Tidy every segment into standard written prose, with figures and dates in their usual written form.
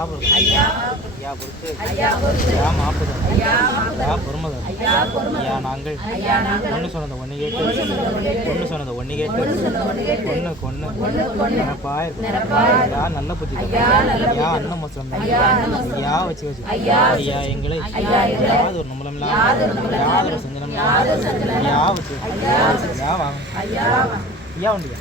ஐயா மாப்புதன் ஐயா பொறுமதன் ஐயா நாங்கள் ஒன்று சொன்னதை ஒன்று கேட்டு ஒன்று சொன்னதை ஒன்று கேட்டு கொன்று நிரப்பா ஐயா நல்ல புத்தி ஐயா அண்ணன் மோசம் ஐயா வச்சு ஐயா எங்களை யாவது ஒரு நம்மளம் யாவது ஒரு செஞ்சனம் ஐயா வச்சு ஐயா வாங்க ஐயா உண்டியா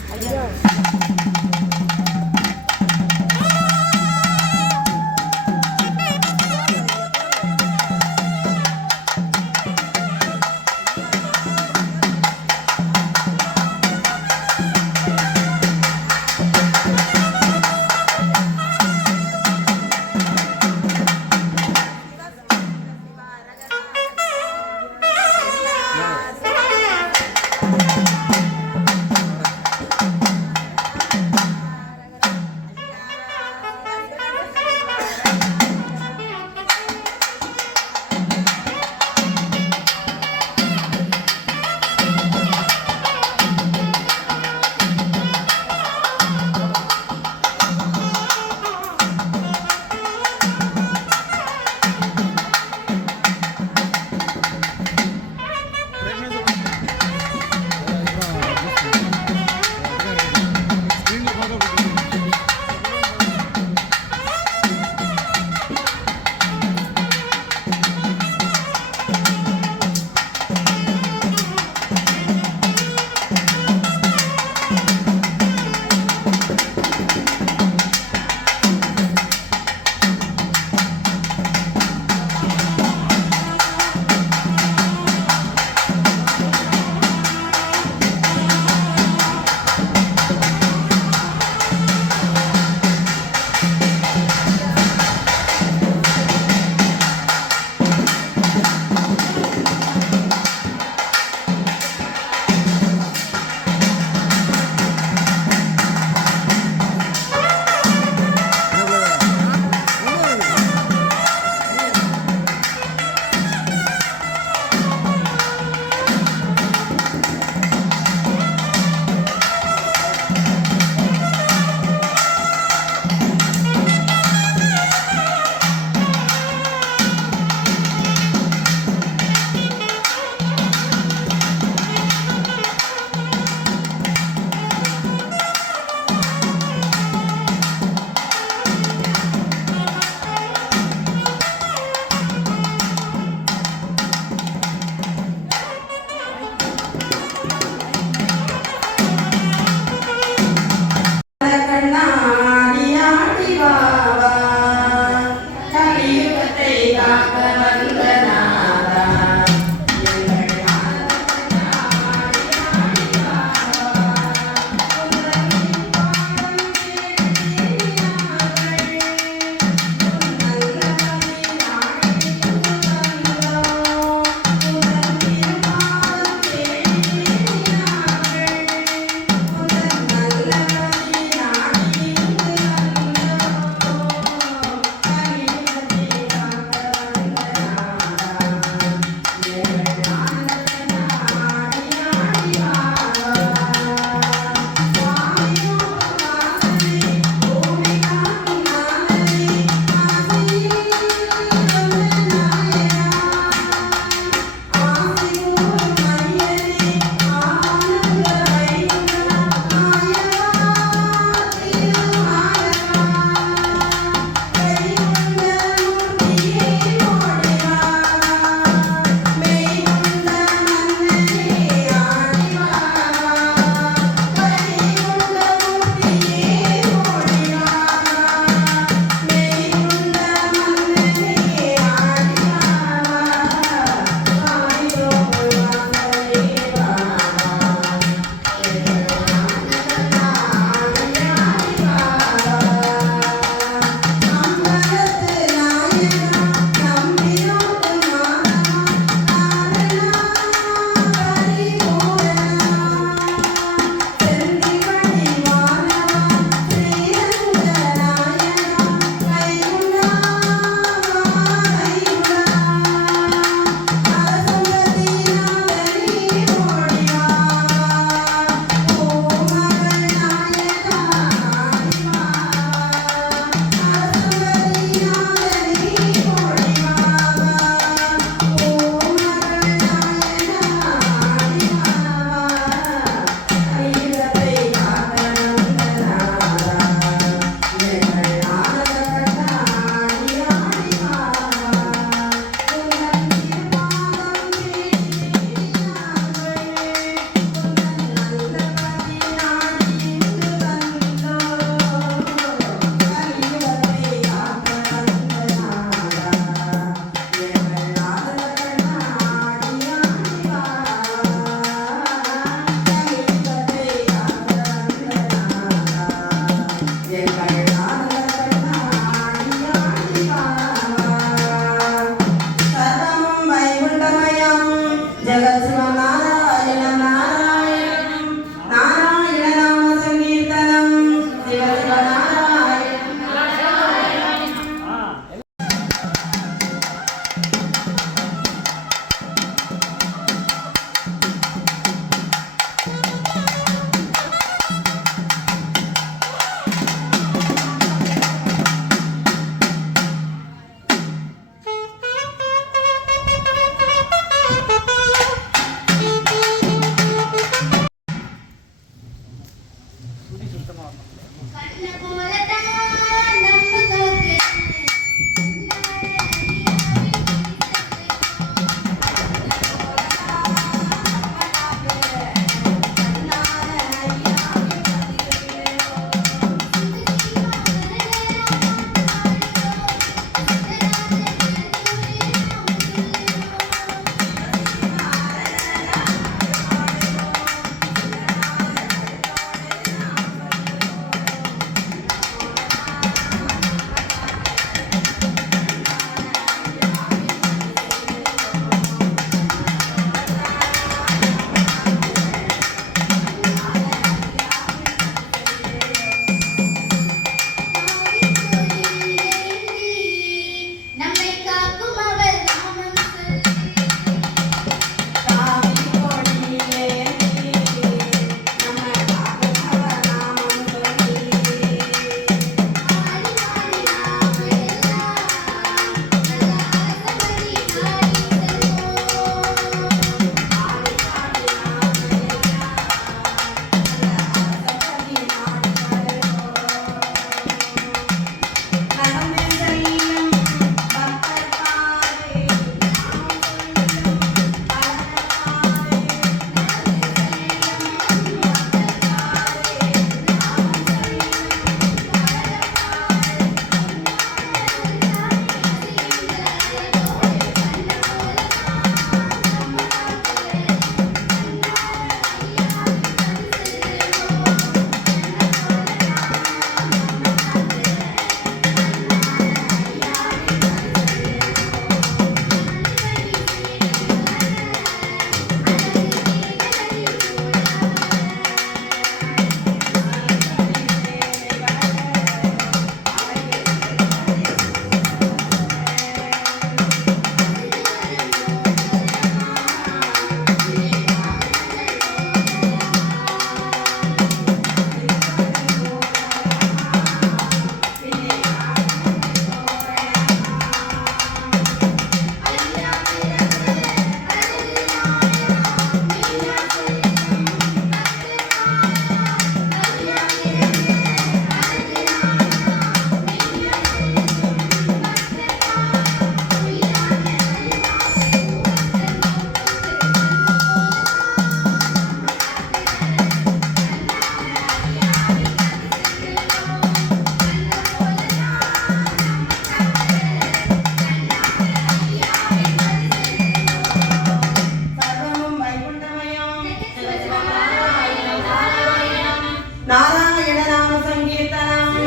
நாராயண நாம சங்கீர்த்தனம்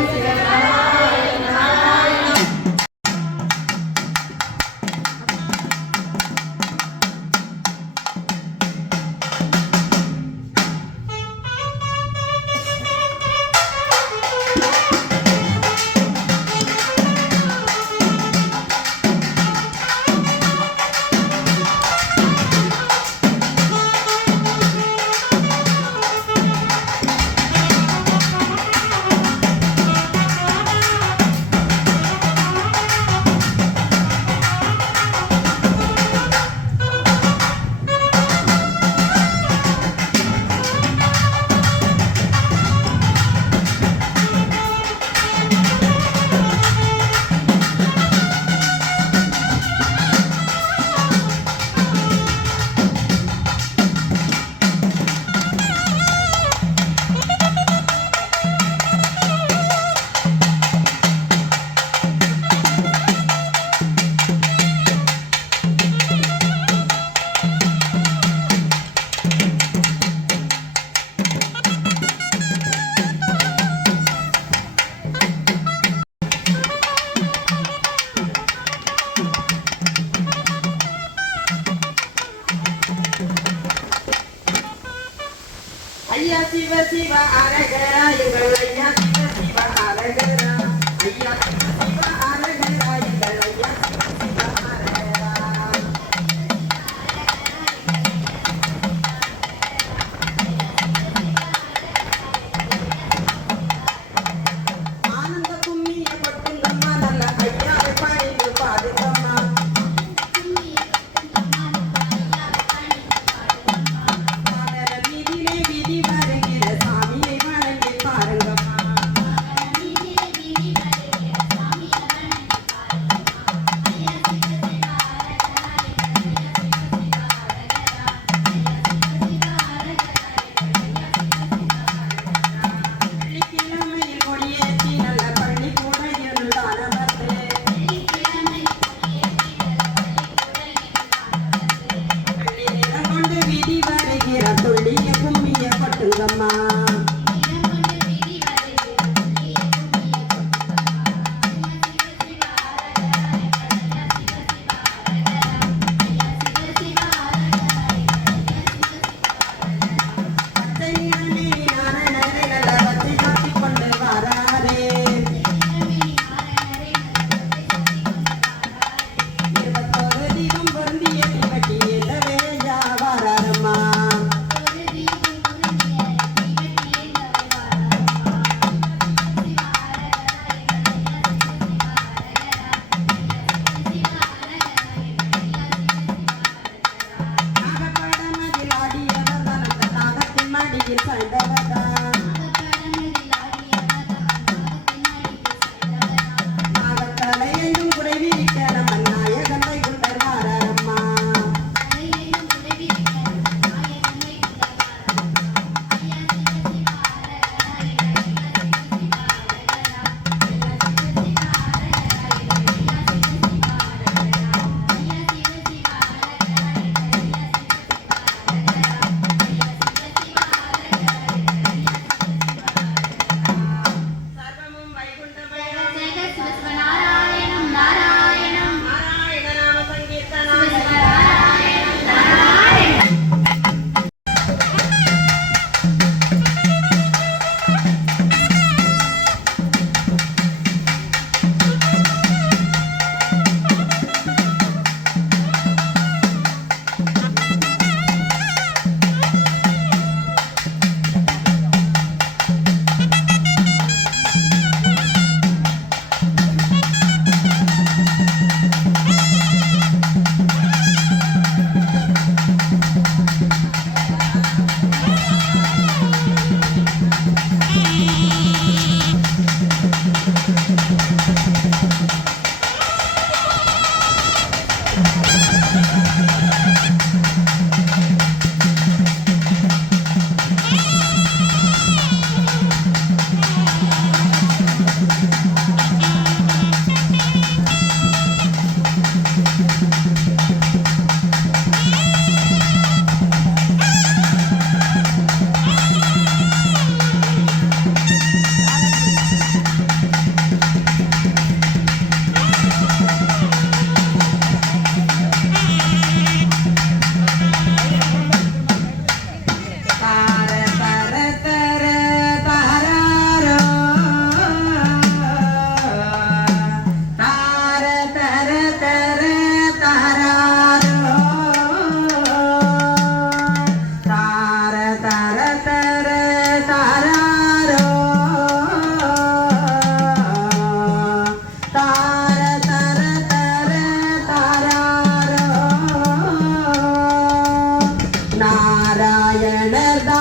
ஐயா சிவ சிவ அரகரா எங்கள் ஐயா சிவ சிவ அரகரா ஐயா சிவ சிவ அரகரா எங்கள் ஐயா சிவ சிவ அரகரா ஆனந்த கும்மிய பட்டுங்கம்மா நல்ல ஐயாவை பணிந்து பாடுங்கம்மா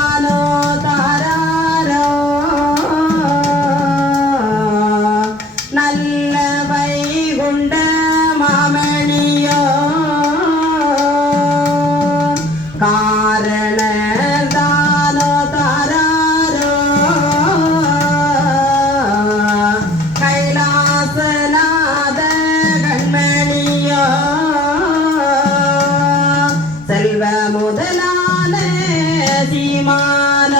தானோ தாராரோ நல்ல வைகுண்ட மாமணியோ காரண தானோ தாராரோ கைலாசநாத கண்மணியோ செல்வ முதலான சீமான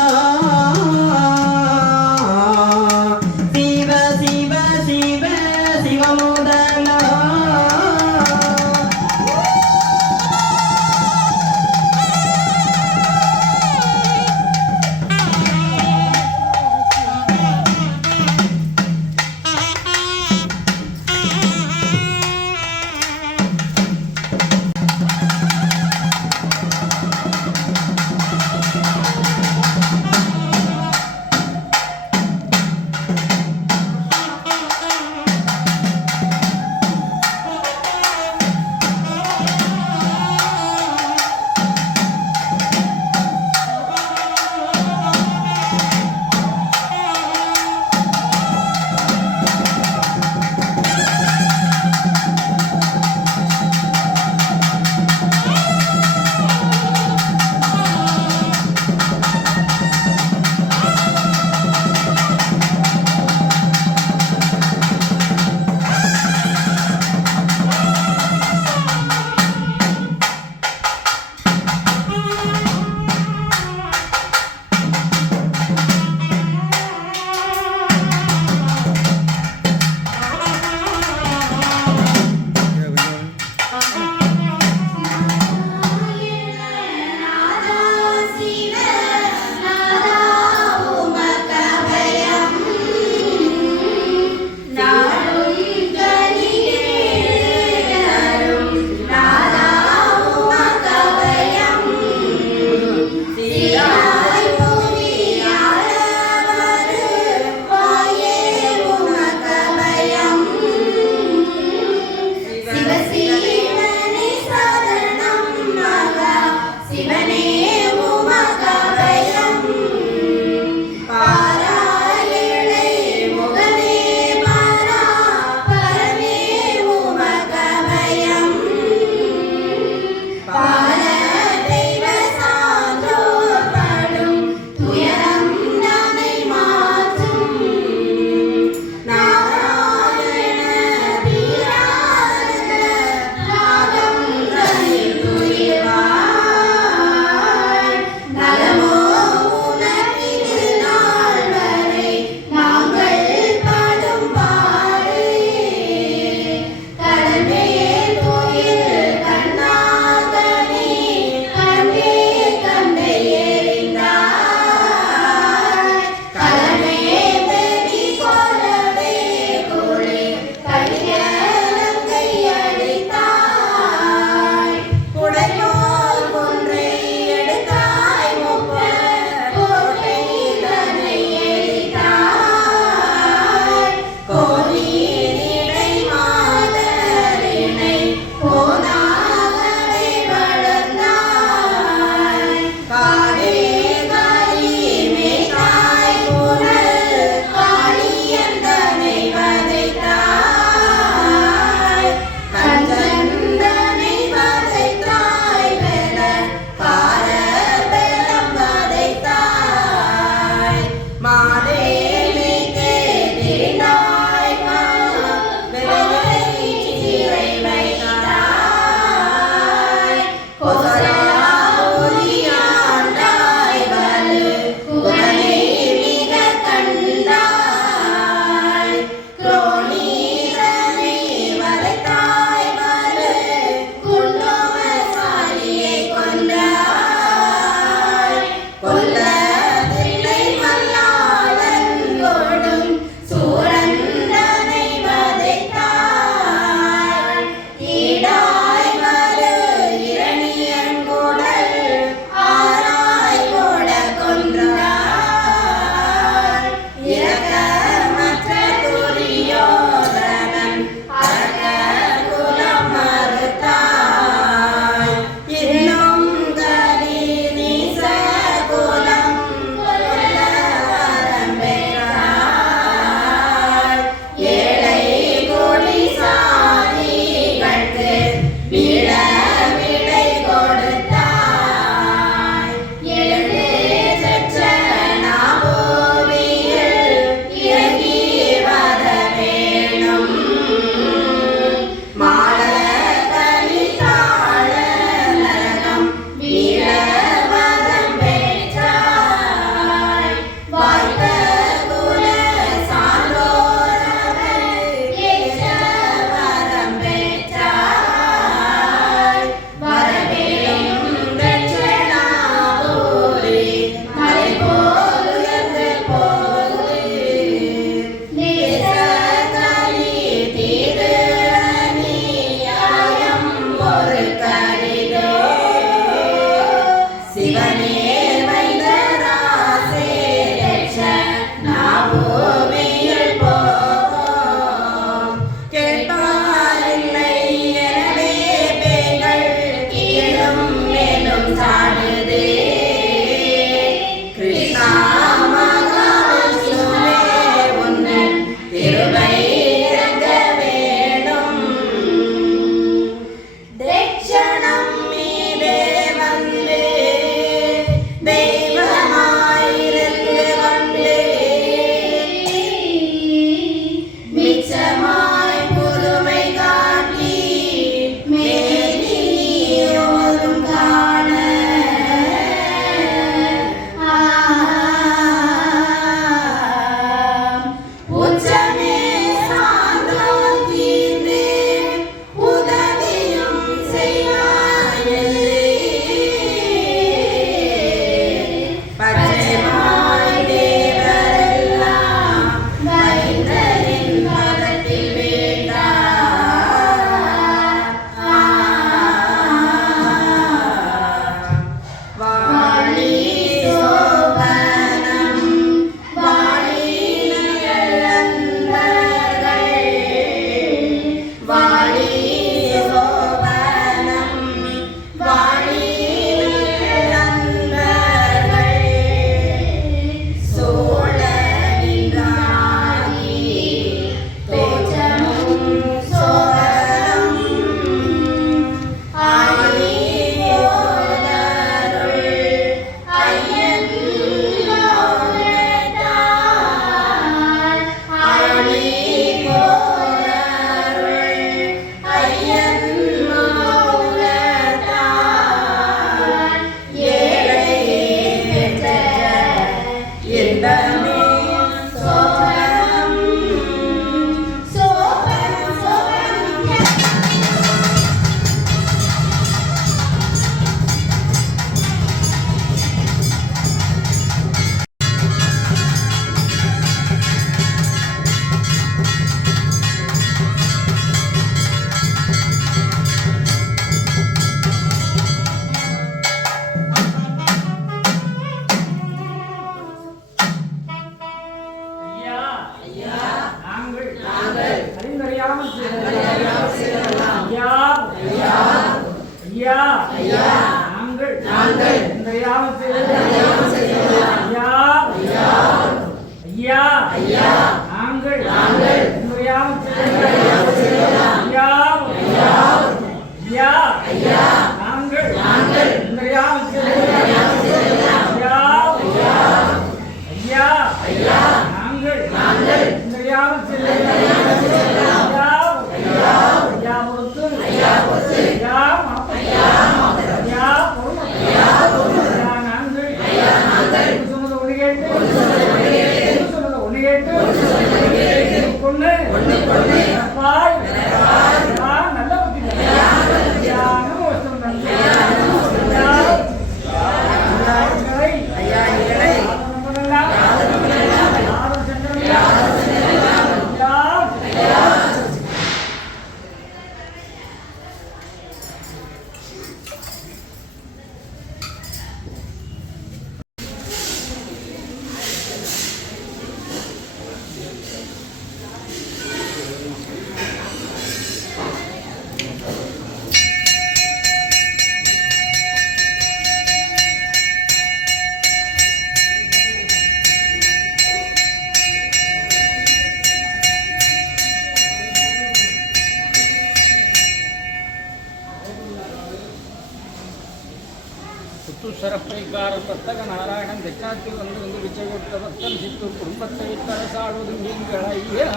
சிறப்பைக்காரர் பத்தக நாராயணன் தெற்காத்தில் வந்து விச்சை கொடுத்த பக்தன் சித்து குடும்பத்தை தரசாடுவது நீங்கள் ஐயா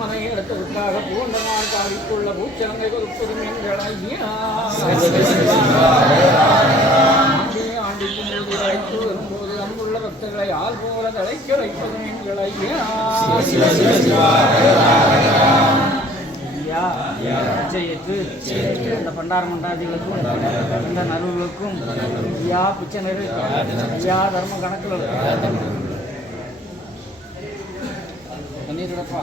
மனை இடத்திற்காக பூண்ட நாள் காவிக்குள்ள பூச்சலங்கை கொடுப்பது நீங்கள் ஐயா ஆண்டிக்கு மூடி அழைத்து வரும்போது அன்புள்ள பக்தர்களை ஆள் போல தழைக்க வைப்பது நீங்கள் ஐயா இந்த பண்டார மண்டாதிகளுக்கும் இந்த நறுவுகளுக்கும் ஐயா பிச்சனரு ஐயா தர்ம கணக்கில் பண்ணிடுறப்பா.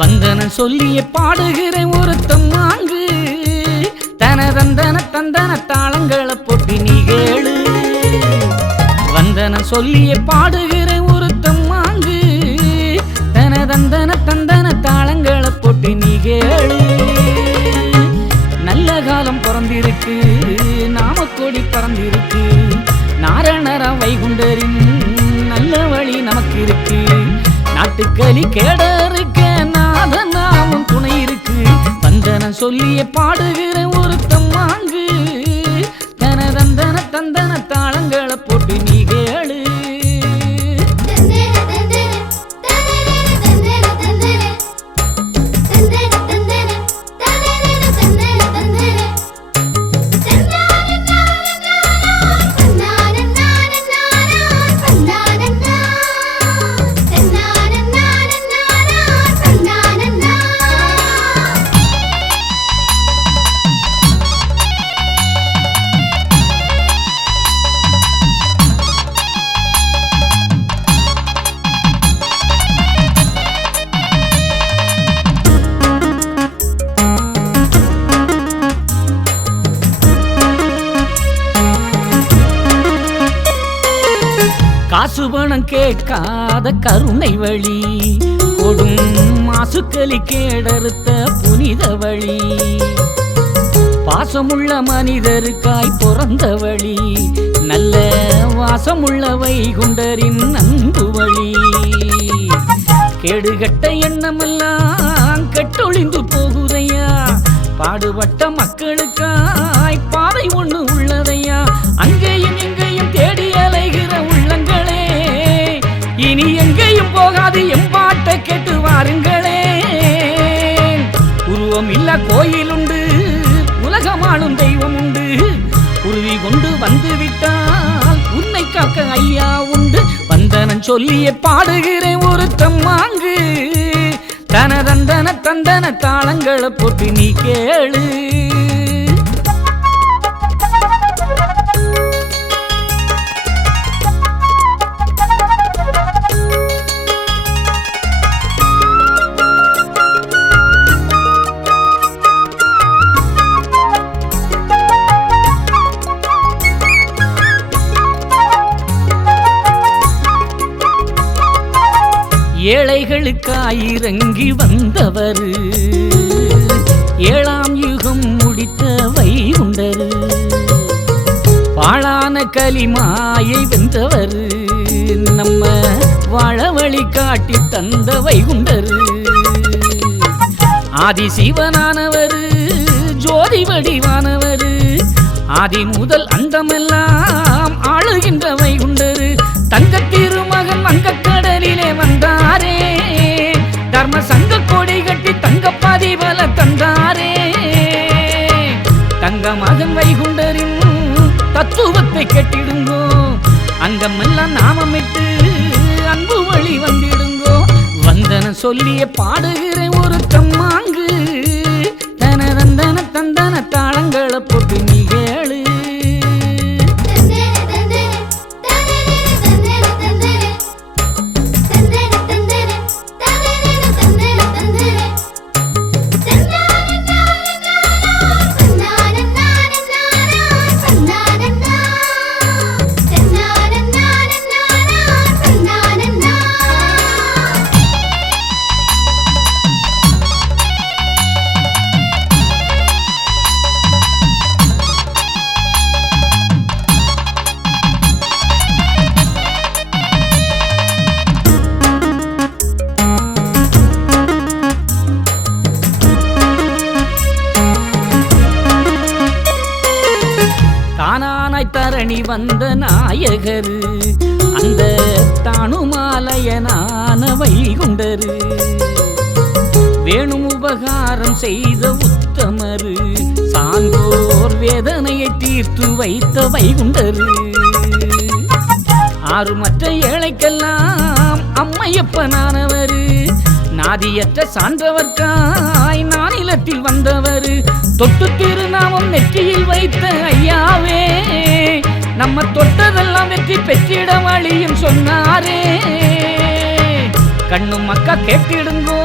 வந்தன சொல்லிய பாடுகிற ஒருத்தம் வாங்கு தனதந்தன தந்தன தாளங்களை போட்டு நீ கேளு. வந்தன சொல்லிய பாடுகிற ஒருத்தம் வாங்கு தனதந்தன தந்தன தாளங்களை போட்டு நீ கேளு. நல்ல காலம் பிறந்திருக்கு நாமக்கொடி பறந்திருக்கு நாரணரா வைகுண்டரின் நல்ல வழி நமக்கு இருக்கு. நாட்டுக்களி கேடருக்க நாதன் நாமும் துணை இருக்கு. வந்தன சொல்லிய பாடுகிற ஒருத்தம் வாங்கு தனதந்தன தந்தன தாளங்களை போட்டு நீ கேளு. காசு பணம் கேட்காத கருணை வழி கொடும் மாசுக்களி கேடறுத்த புனித வழி பாசமுள்ள மனிதருக்காய் பிறந்த வழி நல்ல வாசமுள்ள வைகுண்டரின் அன்பு வழி. கேடுகட்ட எண்ணமெல்லாம் கெட்டொழிந்து போகுதையா பாடுபட்ட மக்களுக்காய் பாதை ஒண்ணு உள்ளதையா. அங்கேயும் எங்கேயும் தேடி அலைகிற உள்ளங்களே இனி எங்கேயும் போகாது எம்பாட்டை கேட்டு வாருங்களே. உருவம் இல்ல கோயில் உண்டு உலகமாளும் தெய்வம் உண்டு உருவி கொண்டு வந்து விட்டால் உன்னை காக்க ஐயா உண்டு. வந்தனன் சொல்லிய பாடுகிற ஒருத்தம் வாங்கு தனதந்தன தந்தன தாளங்களை போட்டு நீ கேளு. ஏழைகளுக்காயிறங்கி வந்தவர் ஏழாம் யுகம் முடித்த வைகுண்டரு பாழான கலிமாயை வென்றவர் நம்ம வாழ வழி காட்டி தந்த வைகுண்டரு. ஆதி சிவனானவர் ஜோதி வடிவானவர் ஆதி முதல் அந்தமெல்லாம் ஆளுகின்ற வைகுண்டரு. தங்க திருமகன் வங்கக்கடலிலே வந்தாரே தர்ம சங்க கொடி கட்டி தங்க பதிவல தந்தாரே. தங்க மகன் வைகுண்டரின் தத்துவத்தை கெட்டிடுங்கோ அங்கமெல்லாம் நாமமிட்டு அன்பு வழி வந்திடுங்கோ. வந்தன சொல்லிய பாடுகிற ஒருத்தம் வாங்கு தனதந்தன தந்தன தாளங்களை போட்டு நீ கேளு. பழனி வந்த நாயகரு அந்த தானுமாலயனான வைகுண்டரு வேணும் உபகாரம் செய்த உத்தமரு சான்றோர் வேதனையை தீர்த்து வைத்த வைகுண்டரு ஆறுமற்ற ஏழைக்கெல்லாம் அம்மையப்பனானவரு நாதியற்ற சான்றவர்க்காய் நானிலத்தில் வந்தவர் தொட்டு திருநாமம் நெற்றியில் வைத்த ஐயாவே நம்ம தொட்டதெல்லாம் வெற்றி பெற்றிட வழியும் சொன்னாரே கண்ணும் மக்கா கேட்டிடுங்கோ